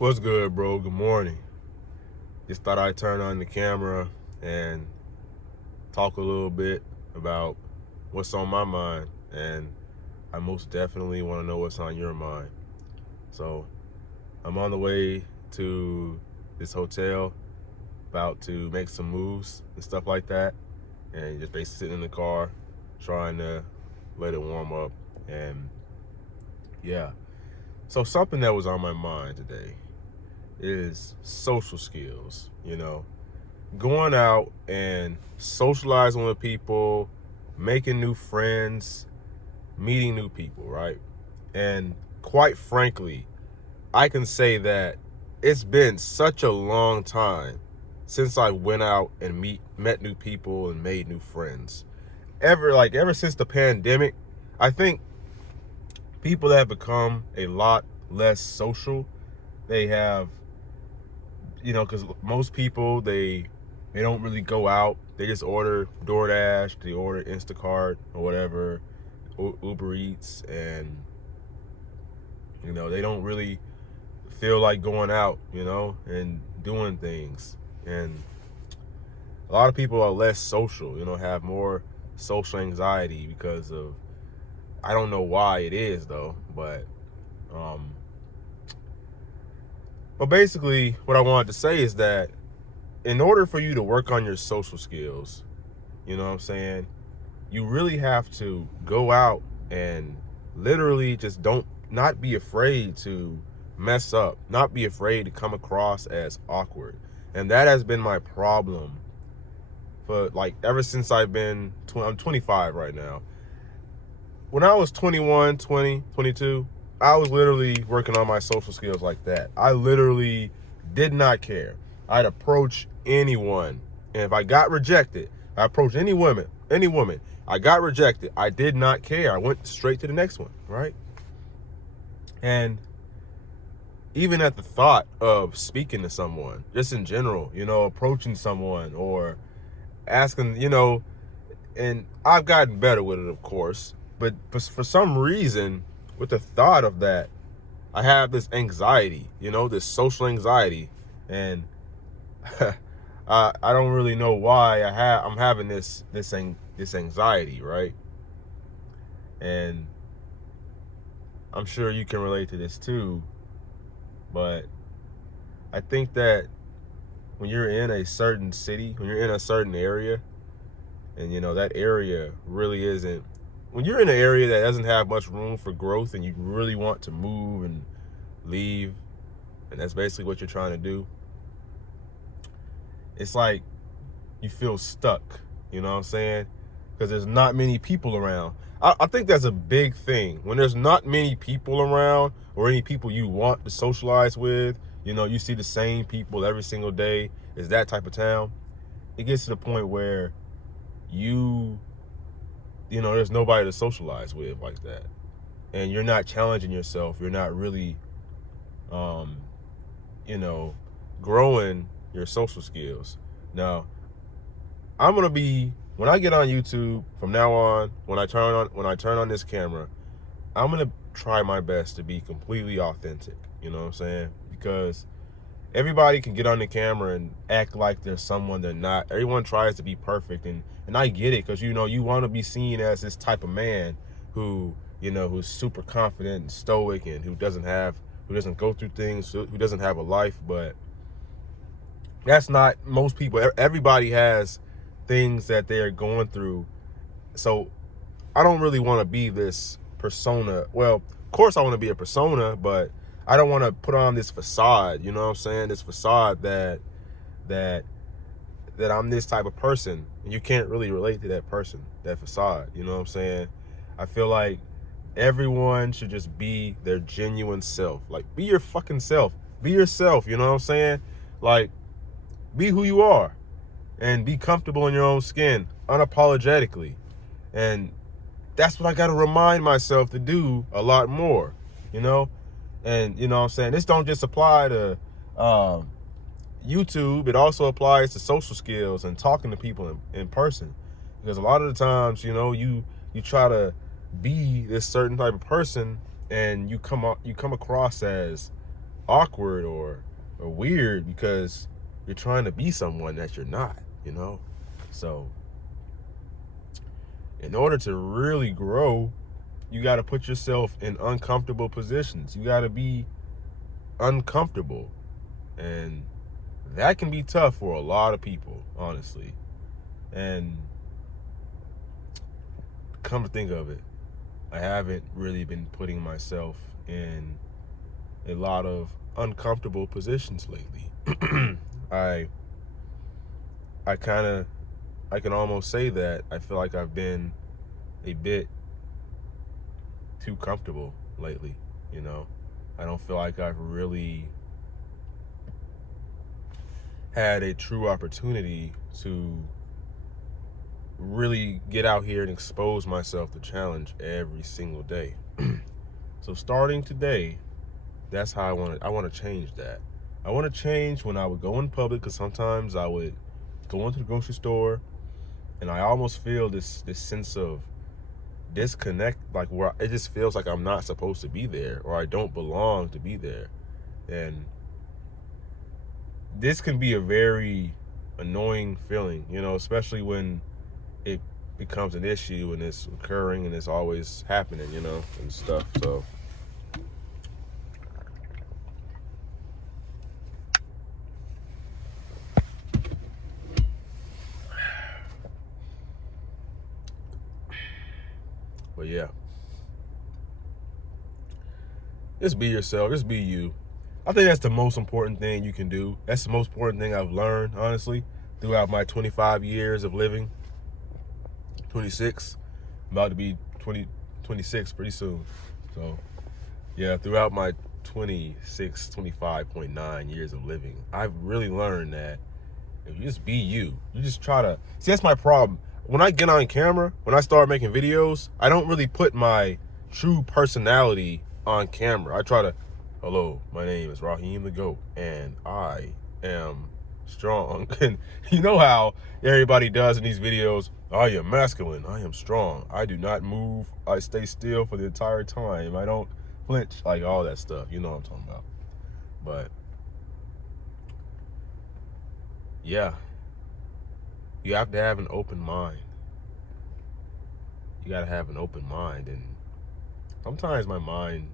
What's good, bro? Good morning. Just thought I'd turn on the camera and talk a little bit about what's on my mind. And I most definitely want to know what's on your mind. So I'm on the way to this hotel, about to make some moves and stuff like that. And just basically sitting in the car, trying to let it warm up. And yeah. So something that was on my mind today is social skills, going out and socializing with people, making new friends, meeting new people, right? And quite frankly, I can say that it's been such a long time since I went out and met new people and made new friends. Ever since the pandemic, I think people have become a lot less social. They have, because most people, they don't really go out. They just order DoorDash, they order Instacart or whatever, Uber Eats, and they don't really feel like going out, and doing things. And a lot of people are less social, have more social anxiety because of, I don't know why it is though, but basically what I wanted to say is that in order for you to work on your social skills, you know what I'm saying, you really have to go out and literally just not be afraid to mess up, not be afraid to come across as awkward. And that has been my problem for ever since I'm 25 right now. When I was 21, 20, 22, I was literally working on my social skills like that. I literally did not care. I'd approach anyone, and if I got rejected, I approached any woman. I got rejected, I did not care. I went straight to the next one, right? And even at the thought of speaking to someone, just in general, approaching someone or asking, and I've gotten better with it, of course, but for some reason, with the thought of that, I have this anxiety, this social anxiety, and I don't really know why I'm having this anxiety, right? And I'm sure you can relate to this too, but I think that when you're in a certain city, when you're in a certain area, and that area really isn't, when you're in an area that doesn't have much room for growth and you really want to move and leave, and that's basically what you're trying to do, it's like you feel stuck, you know what I'm saying? Because there's not many people around. I think that's a big thing. When there's not many people around or any people you want to socialize with, you see the same people every single day. It's that type of town. It gets to the point where there's nobody to socialize with like that. And you're not challenging yourself. You're not really, growing your social skills. Now, when I get on YouTube from now on, when I turn on this camera, I'm gonna try my best to be completely authentic. You know what I'm saying? Because everybody can get on the camera and act like they're someone they're not. Everyone tries to be perfect, and I get it, because you want to be seen as this type of man who's super confident and stoic, and who doesn't go through things, who doesn't have a life. But that's not most people. Everybody has things that they're going through. So I don't really want to be this persona. Well, of course I want to be a persona, but I don't want to put on this facade, you know what I'm saying? This facade that I'm this type of person, and you can't really relate to that person, that facade, you know what I'm saying? I feel like everyone should just be their genuine self. Like, be your fucking self. Be yourself, you know what I'm saying? Like, be who you are and be comfortable in your own skin, unapologetically. And that's what I got to remind myself to do a lot more, And, what I'm saying, this don't just apply to YouTube. It also applies to social skills and talking to people in person. Because a lot of the times, you try to be this certain type of person, and you come across as awkward or weird because you're trying to be someone that you're not, you know? So in order to really grow, you got to put yourself in uncomfortable positions. You got to be uncomfortable. And that can be tough for a lot of people, honestly. And come to think of it, I haven't really been putting myself in a lot of uncomfortable positions lately. I can almost say that I feel like I've been a bit too comfortable lately, you know. I don't feel like I've really had a true opportunity to really get out here and expose myself to challenge every single day. So starting today, that's how I want to change that. I want to change when I would go in public, because sometimes I would go into the grocery store and I almost feel this sense of disconnect, like where it just feels like I'm not supposed to be there, or I don't belong to be there. And this can be a very annoying feeling, you know, especially when it becomes an issue and it's occurring and it's always happening, you know, and stuff. So but yeah, just be yourself, just be you. I think that's the most important thing you can do. That's the most important thing I've learned, honestly, throughout my 25 years of living. 26, about to be 26 pretty soon. So yeah, throughout my 25.9 years of living, I've really learned that if you just be you, you just try to see. That's my problem. When I get on camera, when I start making videos, I don't really put my true personality on camera. I try to, hello, my name is Raheem the Goat, and I am strong. And you know how everybody does in these videos, I am masculine, I am strong, I do not move, I stay still for the entire time, I don't flinch, like all that stuff. You know what I'm talking about. But yeah, you have to have an open mind. You got to have an open mind. And sometimes my mind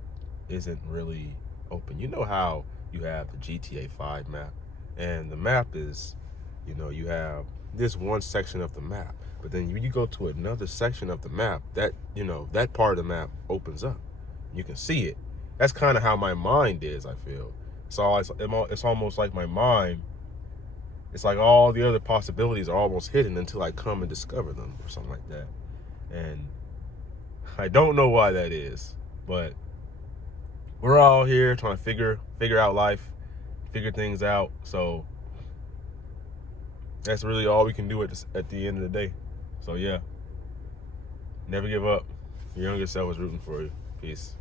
isn't really open. You know how you have the GTA 5 map, and the map is, you know, you have this one section of the map, but then you go to another section of the map, that, you know, that part of the map opens up. You can see it. That's kind of how my mind is, I feel. So it's almost like my mind, it's like all the other possibilities are almost hidden until I come and discover them, or something like that. And I don't know why that is, but we're all here trying to figure out life, figure things out. So that's really all we can do at the end of the day. So yeah, never give up. Your younger self is rooting for you. Peace.